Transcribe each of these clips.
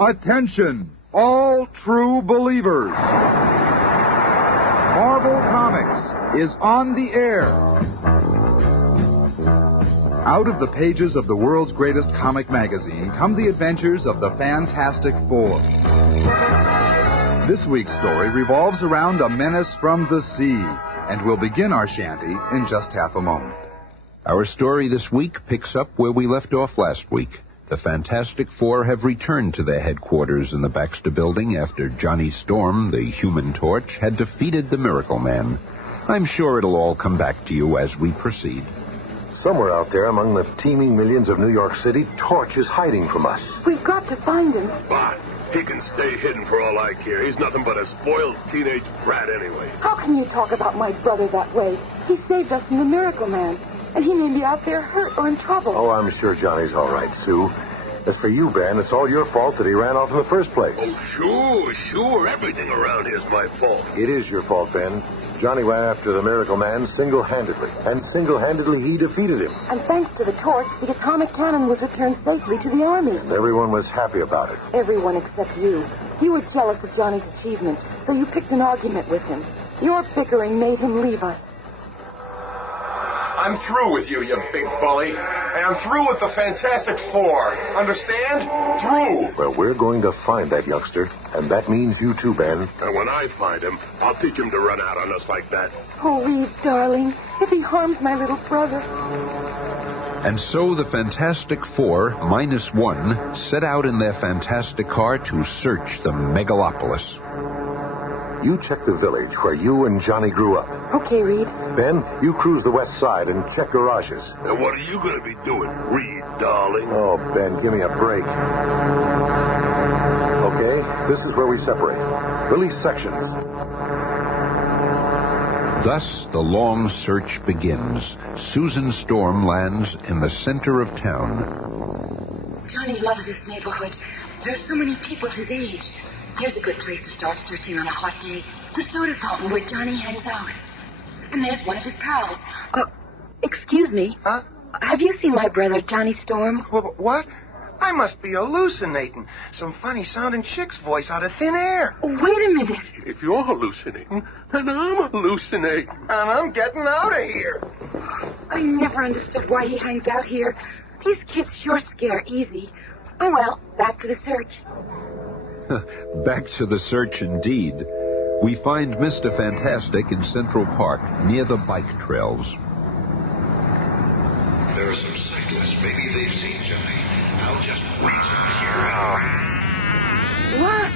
Attention, all true believers. Marvel Comics is on the air. Out of the pages of the world's greatest comic magazine come the adventures of the Fantastic Four. This week's story revolves around a menace from the sea, and we'll begin our shanty in just half a moment. Our story this week picks up where we left off last week. The Fantastic Four have returned to their headquarters in the Baxter Building after Johnny Storm, the Human Torch, had defeated the Miracle Man. I'm sure it'll all come back to you as we proceed. Somewhere out there among the teeming millions of New York City, Torch is hiding from us. We've got to find him. But he can stay hidden for all I care. He's nothing but a spoiled teenage brat anyway. How can you talk about my brother that way? He saved us from the Miracle Man, and he may be out there hurt or in trouble. Oh, I'm sure Johnny's all right, Sue. As for you, Ben, it's all your fault that he ran off in the first place. Oh, sure. Everything around here is my fault. It is your fault, Ben. Johnny ran after the Miracle Man single-handedly, and single-handedly he defeated him. And thanks to the torch, the atomic cannon was returned safely to the Army. And everyone was happy about it. Everyone except you. You were jealous of Johnny's achievement, so you picked an argument with him. Your bickering made him leave us. I'm through with you, you big bully. And I'm through with the Fantastic Four. Understand? Through. Well, we're going to find that youngster, and that means you too, Ben. And when I find him, I'll teach him to run out on us like that. Oh, Reed, darling, if he harms my little brother. And so the Fantastic Four, -1, set out in their fantastic car to search the megalopolis. You check the village where you and Johnny grew up. Okay, Reed. Ben, you cruise the west side and check garages. And what are you going to be doing, Reed, darling? Oh, Ben, give me a break. Okay, this is where we separate. Release sections. Thus, the long search begins. Susan Storm lands in the center of town. Johnny loves this neighborhood. There are so many people his age. Here's a good place to start searching on a hot day. The soda fountain where Johnny hangs out. And there's one of his pals. Excuse me. Huh? Have you seen my brother, Johnny Storm? What? I must be hallucinating. Some funny-sounding chick's voice out of thin air. Oh, wait a minute. If you're hallucinating, then I'm hallucinating. And I'm getting out of here. I never understood why he hangs out here. These kids sure scare easy. Oh, well, back to the search. Back to the search indeed. We find Mr. Fantastic in Central Park, near the bike trails. There are some cyclists. Maybe they've seen Johnny. I'll just race him here. What?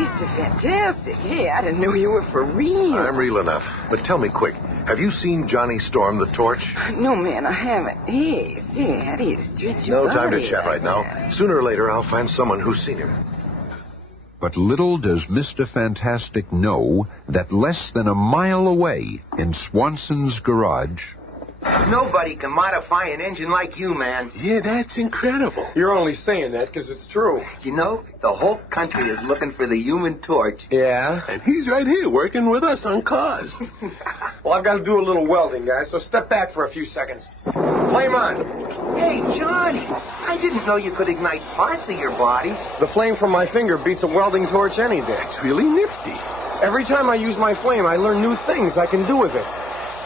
Mr. Fantastic. Hey, I didn't know you were for real. I'm real enough. But tell me quick, have you seen Johnny Storm the Torch? No, man, I haven't. Hey, say, how do you stretch your No time to body chat right now. Sooner or later, I'll find someone who's seen him. But little does Mr. Fantastic know that less than a mile away, in Swanson's garage... Nobody can modify an engine like you, man. Yeah, that's incredible. You're only saying that because it's true. You know, the whole country is looking for the Human Torch. Yeah? And he's right here working with us on cars. Well, I've got to do a little welding, guys, so step back for a few seconds. Flame on. Hey, Johnny, I didn't know you could ignite parts of your body. The flame from my finger beats a welding torch any day. It's really nifty. Every time I use my flame, I learn new things I can do with it.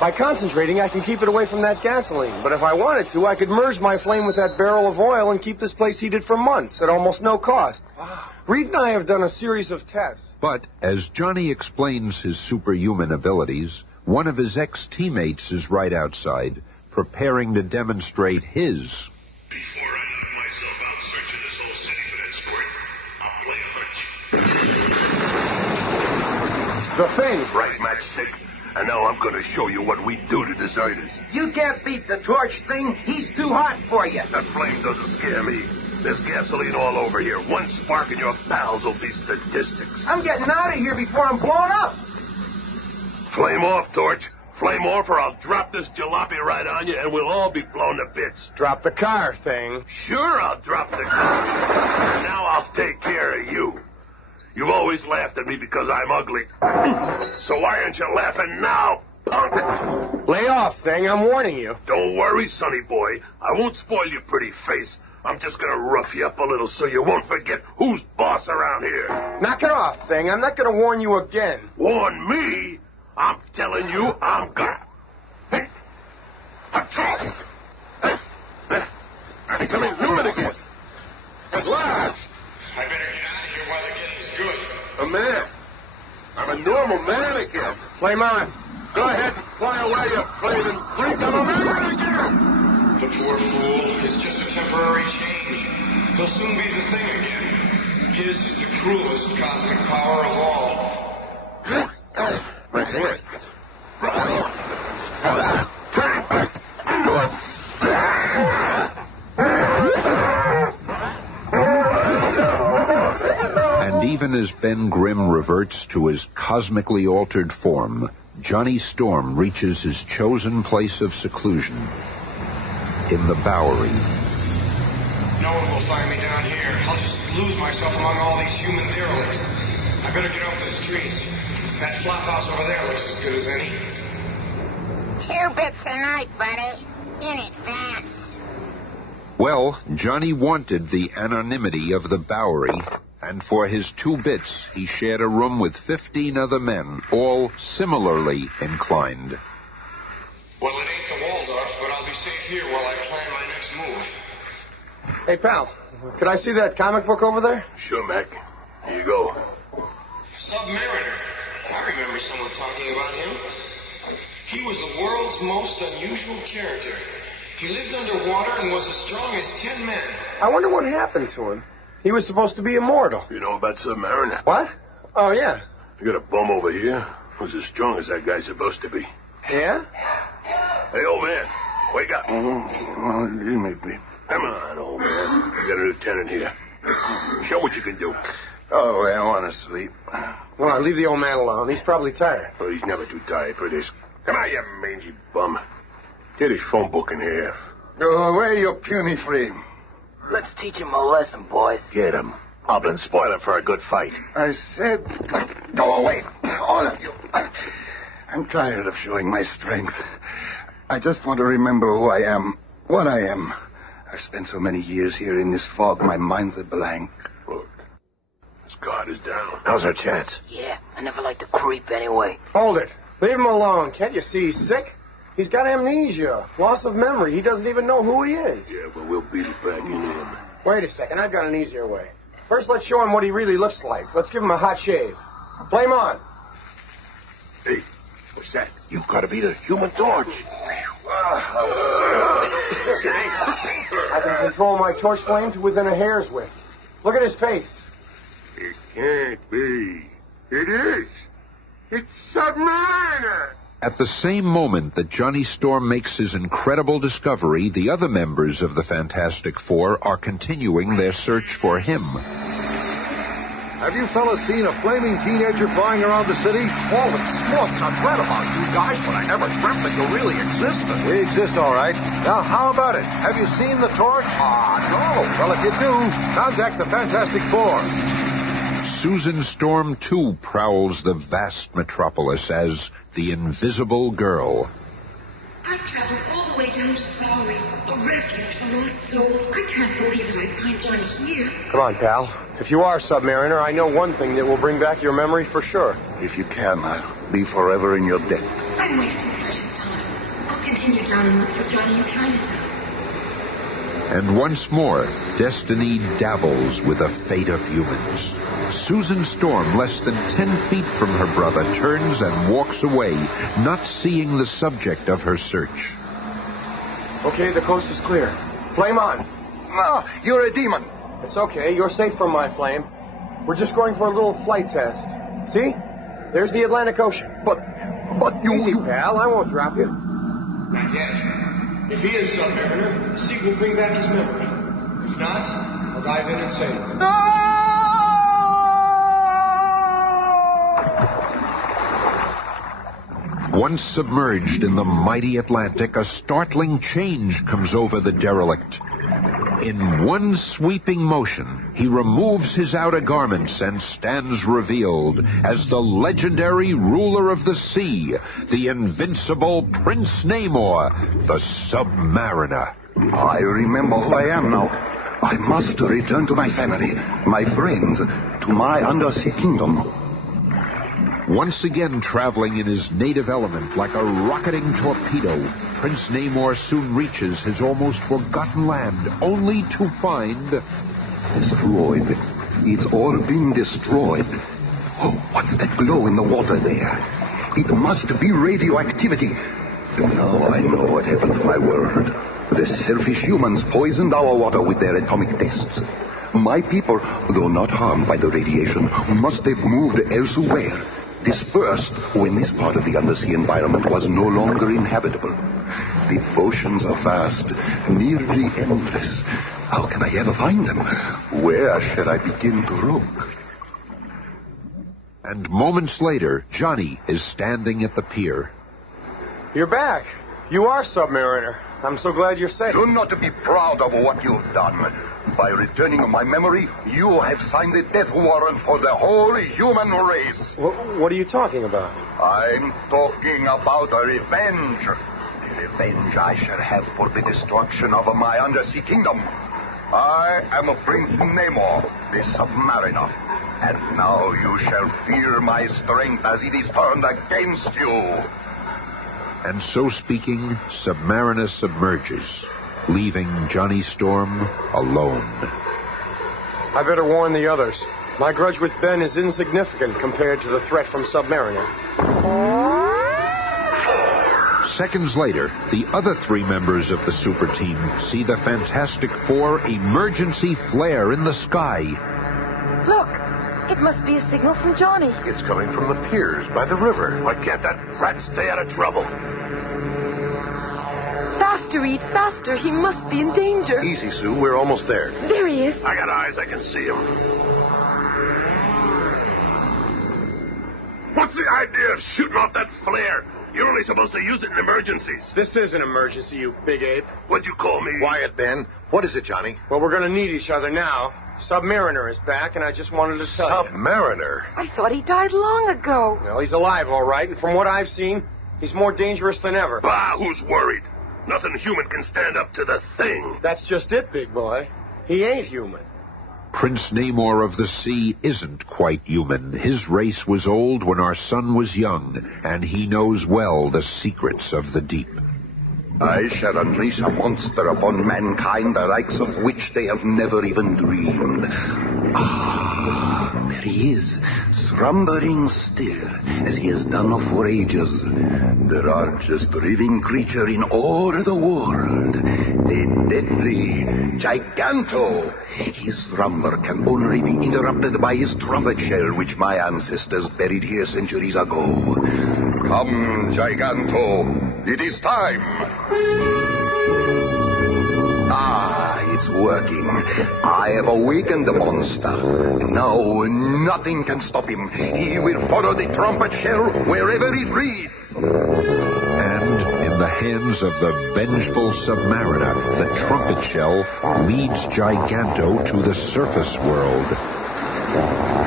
By concentrating, I can keep it away from that gasoline. But if I wanted to, I could merge my flame with that barrel of oil and keep this place heated for months at almost no cost. Reed and I have done a series of tests. But as Johnny explains his superhuman abilities, one of his ex-teammates is right outside, preparing to demonstrate his. Before I knock myself out searching this whole city for that squirt, I'll play a hunch. The thing. Right, Matchstick. And now I'm going to show you what we do to deserters. You can't beat the torch thing. He's too hot for you. That flame doesn't scare me. There's gasoline all over here. One spark and your pals will be statistics. I'm getting out of here before I'm blown up. Flame off, Torch. Flame off or I'll drop this jalopy right on you and we'll all be blown to bits. Drop the car, thing. Sure, I'll drop the car. Now I'll take care of you. You've always laughed at me because I'm ugly. So why aren't you laughing now, punk? Lay off, thing. I'm warning you. Don't worry, sonny boy. I won't spoil your pretty face. I'm just gonna rough you up a little so you won't forget who's boss around here. Knock it off, Thing. I'm not gonna warn you again. Warn me? I'm telling you, I'm gonna. Come in, human again. At last. I better get out of here while the getting's good. A man. I'm a normal man again. Flame on. Go ahead and fly away, you flaming freak. I'm a man again. The poor fool is just a temporary change. He'll soon be the thing again. His is the cruelest cosmic power of all. My hand. And even as Ben Grimm reverts to his cosmically altered form, Johnny Storm reaches his chosen place of seclusion in the Bowery. No one will find me down here. I'll just lose myself among all these human derelicts. I better get off the streets. That flop house over there looks as good as any. 2 bits a night, buddy. In advance. Well, Johnny wanted the anonymity of the Bowery, and for his 2 bits, he shared a room with 15 other men, all similarly inclined. Well, it ain't the Waldorf, but I'll be safe here while I plan my next move. Hey, pal. Could I see that comic book over there? Sure, Mac. Here you go. Submariner. I remember someone talking about him. He was the world's most unusual character. He lived underwater and was as strong as 10 men. I wonder what happened to him. He was supposed to be immortal. You know about Submariner? What? Oh, yeah. You got a bum over here who's as strong as that guy's supposed to be. Yeah? Hey, old man, wake up. Well, you may be. Come on, old man. You got a lieutenant here. Show what you can do. Oh, I want to sleep. Well, leave the old man alone. He's probably tired. Oh, he's never too tired for this. Come on, you mangy bum. Get his phone book in here. Go away, you puny flame. Let's teach him a lesson, boys. Get him. I've been spoiling for a good fight. I said, go away, all of you. I'm tired of showing my strength. I just want to remember who I am, what I am. I've spent so many years here in this fog, my mind's a blank. Look, this guard is down. How's our chance? Yeah, I never like to creep anyway. Hold it. Leave him alone. Can't you see he's sick? He's got amnesia, loss of memory. He doesn't even know who he is. Yeah, but we'll beat it back in him. Wait a second. I've got an easier way. First, let's show him what he really looks like. Let's give him a hot shave. Flame on. Hey, what's that? You've got to be the Human Torch. I can control my torch flame to within a hair's width. Look at his face. It can't be. It is. It's Submariner. At the same moment that Johnny Storm makes his incredible discovery, the other members of the Fantastic Four are continuing their search for him. Have you fellas seen a flaming teenager flying around the city? Holy smokes, I've read about you guys, but I never dreamt that you really existed. We exist, all right. Now, how about it? Have you seen the torch? No. Well, if you do, contact the Fantastic Four. Susan Storm, too, prowls the vast metropolis as the Invisible Girl. I've traveled all the way down to the Bowery, a refuge for lost souls. I can't believe that I'd find Johnny here. Come on, pal. If you are Submariner, I know one thing that will bring back your memory for sure. If you can, I'll be forever in your debt. I'm wasting precious time. I'll continue down and look for Johnny in Chinatown. And once more, destiny dabbles with the fate of humans. Susan Storm, less than 10 feet from her brother, turns and walks away, not seeing the subject of her search. Okay, the coast is clear. Flame on. No, you're a demon. It's okay. You're safe from my flame. We're just going for a little flight test. See? There's the Atlantic Ocean. But you... Easy, pal. I won't drop you. Not yet. If he is Submariner, the sea will bring back his memory. If not, I'll dive in and save him. Once submerged in the mighty Atlantic, a startling change comes over the derelict. In one sweeping motion, he removes his outer garments and stands revealed as the legendary ruler of the sea, the invincible Prince Namor, the Submariner. I remember who I am now. I must return to my family, my friends, to my undersea kingdom. Once again traveling in his native element like a rocketing torpedo, Prince Namor soon reaches his almost forgotten land, only to find... Destroyed. It's all been destroyed. Oh, what's that glow in the water there? It must be radioactivity. Now I know what happened to my world. The selfish humans poisoned our water with their atomic tests. My people, though not harmed by the radiation, must have moved elsewhere, dispersed when this part of the undersea environment was no longer inhabitable. The oceans are vast, nearly endless. How can I ever find them? Where shall I begin to look? And moments later, Johnny is standing at the pier. You're back. You are Submariner. I'm so glad you're safe. Do not be proud of what you've done. By returning my memory, you have signed the death warrant for the whole human race. What are you talking about? I'm talking about a revenge. The revenge I shall have for the destruction of my undersea kingdom. I am Prince Namor, the Submariner. And now you shall fear my strength as it is turned against you. And so speaking, Submariner submerges, leaving Johnny Storm alone. I better warn the others. My grudge with Ben is insignificant compared to the threat from Submariner. Seconds later, the other three members of the super team see the Fantastic Four emergency flare in the sky. Look, it must be a signal from Johnny. It's coming from the piers by the river. Why can't that rat stay out of trouble? Faster, Reed, faster. He must be in danger. Easy, Sue. We're almost there. There he is. I got eyes. I can see him. What's the idea of shooting off that flare? You're only supposed to use it in emergencies. This is an emergency, you big ape. What'd you call me? Quiet, Ben. What is it, Johnny? Well, we're going to need each other now. Submariner is back, and I just wanted to tell you. Submariner? I thought he died long ago. Well, he's alive, all right, and from what I've seen, he's more dangerous than ever. Bah, who's worried? Nothing human can stand up to the Thing. That's just it, big boy. He ain't human. Prince Namor of the Sea isn't quite human. His race was old when our sun was young, and he knows well the secrets of the deep. I shall unleash a monster upon mankind, the likes of which they have never even dreamed. Ah, there he is, slumbering still, as he has done for ages. The largest living creature in all the world, the deadly Giganto. His slumber can only be interrupted by his trumpet shell, which my ancestors buried here centuries ago. Come, Giganto, it is time. Ah, it's working. I have awakened the monster. Now nothing can stop him. He will follow the trumpet shell wherever it leads. And in the hands of the vengeful Submariner, the trumpet shell leads Giganto to the surface world.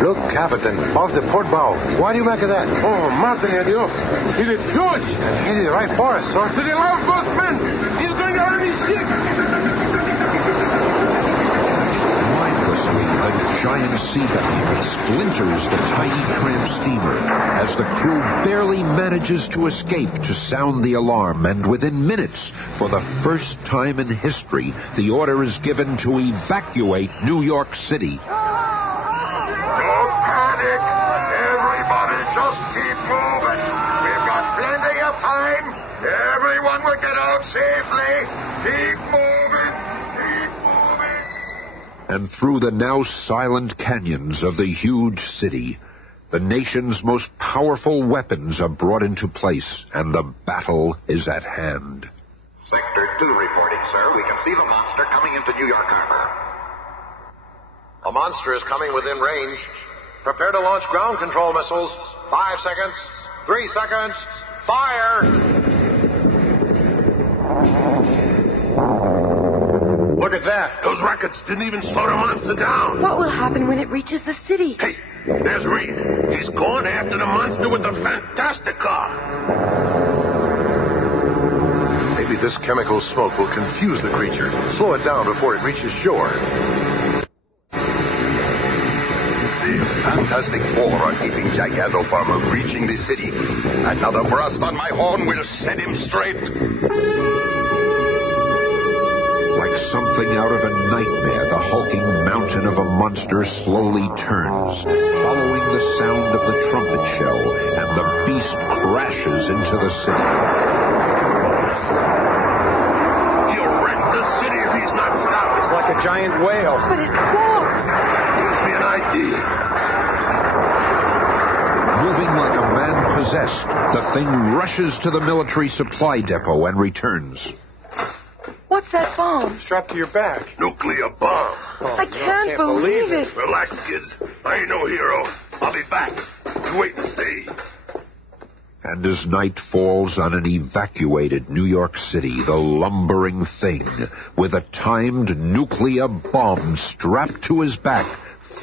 Look, Captain, off the port bow. What do you make of that? Oh, madre de Dios. It is huge. And headed right for us, sir. To the lifeboat, men. He's going to earn his ship. Mindlessly, the giant sea behemoth splinters the tiny tramp steamer as the crew barely manages to escape to sound the alarm, and within minutes, for the first time in history, the order is given to evacuate New York City. Don't panic. Everybody just keep moving. We've got plenty of time. Everyone will get out safely. Keep moving. Keep moving. And through the now silent canyons of the huge city, the nation's most powerful weapons are brought into place, and the battle is at hand. Sector 2 reporting, sir. We can see the monster coming into New York Harbor. A monster is coming within range. Prepare to launch ground control missiles. 5 seconds. 3 seconds. Fire! Look at that. Those rockets didn't even slow the monster down. What will happen when it reaches the city? Hey, there's Reed. He's gone after the monster with the Fantastic Car. Maybe this chemical smoke will confuse the creature, slow it down before it reaches shore. The Fantastic Four are keeping Giganto from reaching the city. Another burst on my horn will set him straight. Like something out of a nightmare, the hulking mountain of a monster slowly turns, following the sound of the trumpet shell, and the beast crashes into the city. He'll wreck the city if he's not stopped. It's like a giant whale. But it walks. Gives me an idea. Moving like a man possessed, the thing rushes to the military supply depot and returns. What's that bomb? Strapped to your back. Nuclear bomb. Oh, I can't believe it. Relax, kids. I ain't no hero. I'll be back. You wait and see. And as night falls on an evacuated New York City, the lumbering thing, with a timed nuclear bomb strapped to his back,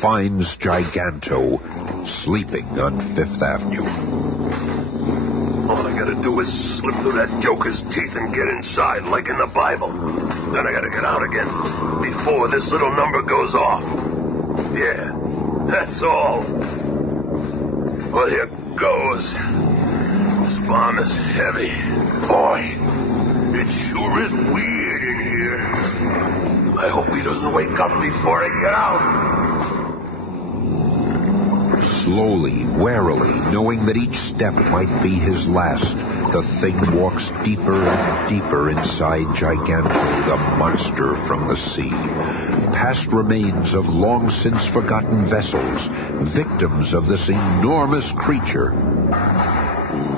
finds Giganto sleeping on Fifth Avenue. All I gotta do is slip through that joker's teeth and get inside, like in the Bible. Then I gotta get out again before this little number goes off. Yeah, that's all. Well, here goes. This bomb is heavy. Boy, it sure is weird in here. I hope he doesn't wake up before I get out. Slowly, warily, knowing that each step might be his last, the thing walks deeper and deeper inside Giganto, the monster from the sea. Past remains of long since forgotten vessels, victims of this enormous creature.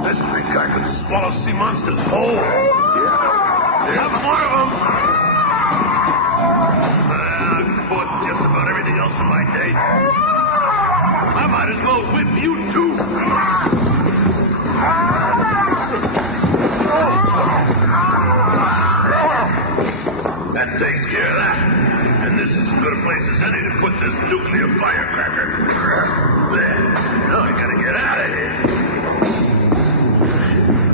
This big guy could swallow sea monsters whole. Yeah, I'm one of them. I've fought just about everything else in my day. I might as well whip you, too. That takes care of that. And this is as good a place as any to put this nuclear firecracker. There. Now I gotta get out of here.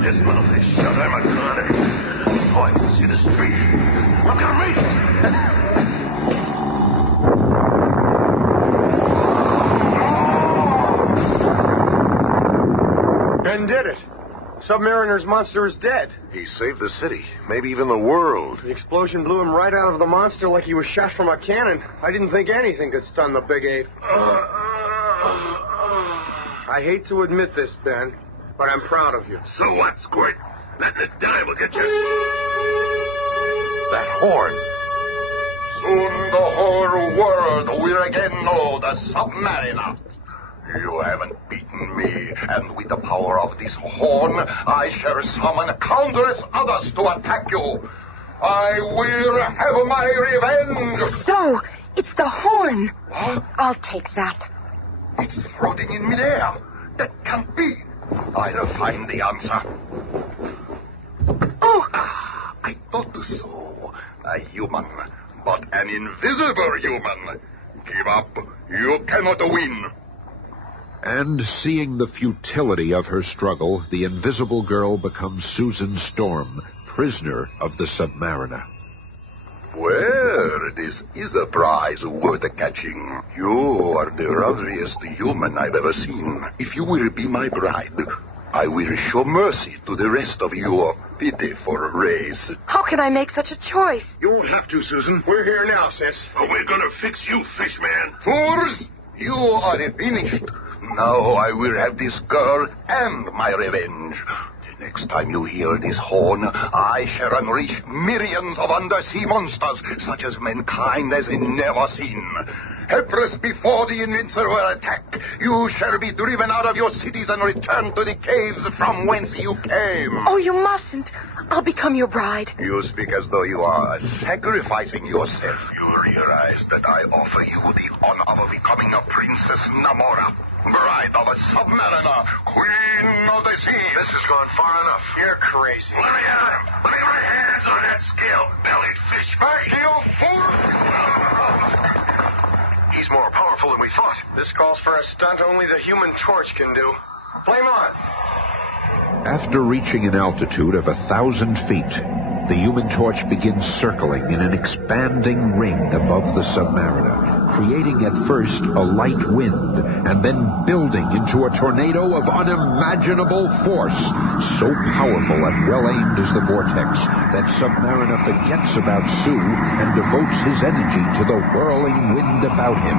This mouth is shut. I'm a goner. Oh, I can see the street. Look at me. Ben did it. Submariner's monster is dead. He saved the city, maybe even the world. The explosion blew him right out of the monster like he was shot from a cannon. I didn't think anything could stun the big ape. I hate to admit this, Ben, but I'm proud of you. So what, Squirt? Letting it die will get you. That horn. Soon the whole world will again know the Submariner. You haven't beaten me, and with the power of this horn, I shall summon countless others to attack you. I will have my revenge. So, it's the horn. What? I'll take that. It's floating in midair. That can't be. I'll find the answer. Oh! I thought so. A human, but an invisible human. Give up. You cannot win. And seeing the futility of her struggle, the invisible girl becomes Susan Storm, prisoner of the Submariner. Well, this is a prize worth catching. You are the loveliest human I've ever seen. If you will be my bride, I will show mercy to the rest of your pitiful race. How can I make such a choice? You won't have to, Susan. We're here now, sis. But we're gonna fix you, Fishman. Fools! You are finished. Now I will have this girl and my revenge. The next time you hear this horn, I shall unleash millions of undersea monsters, such as mankind has never seen. Helpless before the invincible attack, you shall be driven out of your cities and returned to the caves from whence you came. Oh, you mustn't. I'll become your bride. You speak as though you are sacrificing yourself. You realize that I offer you the honor of becoming a Princess Namora, bride of a Submariner, Queen of the Sea. This has gone far enough. You're crazy. Let me at him. Lay my hands on that scale-bellied fish. Back, you fool! He's more powerful than we thought. This calls for a stunt only the Human Torch can do. Flame on! After reaching an altitude of 1,000 feet, The Human Torch begins circling in an expanding ring above the Submariner, creating at first a light wind and then building into a tornado of unimaginable force. So powerful and well-aimed is the vortex that Submariner forgets about Sue and devotes his energy to the whirling wind about him.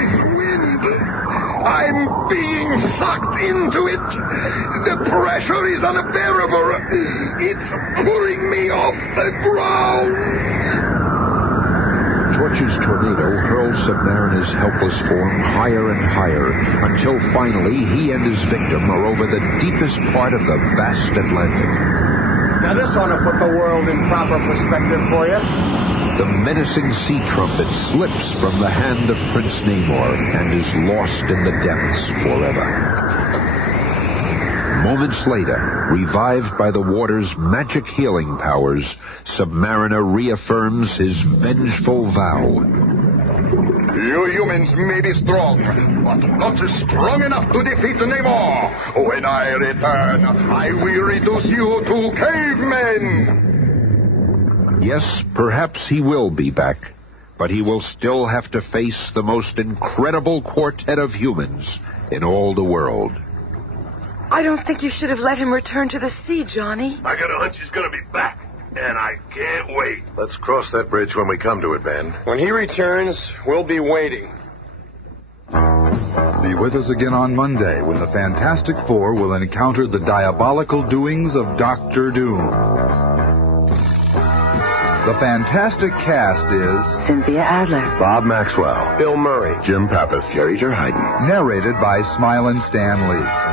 This wind! I'm being sucked into it! The pressure is unbearable! It's pulling me off the ground! Torch's tornado hurls Submariner's helpless form higher and higher until finally he and his victim are over the deepest part of the vast Atlantic. Now this ought to put the world in proper perspective for you. The menacing sea trumpet slips from the hand of Prince Namor and is lost in the depths forever. Moments later, revived by the water's magic healing powers, Submariner reaffirms his vengeful vow. You humans may be strong, but not strong enough to defeat Namor. When I return, I will reduce you to cavemen. Yes, perhaps he will be back, but he will still have to face the most incredible quartet of humans in all the world. I don't think you should have let him return to the sea, Johnny. I got a hunch he's gonna be back, and I can't wait. Let's cross that bridge when we come to it, Ben. When he returns, we'll be waiting. Be with us again on Monday when the Fantastic Four will encounter the diabolical doings of Dr. Doom. The Fantastic Cast is Cynthia Adler, Bob Maxwell, Bill Murray, Jim Pappas, Jerry Terheiden. narrated by Smilin' Stan Lee.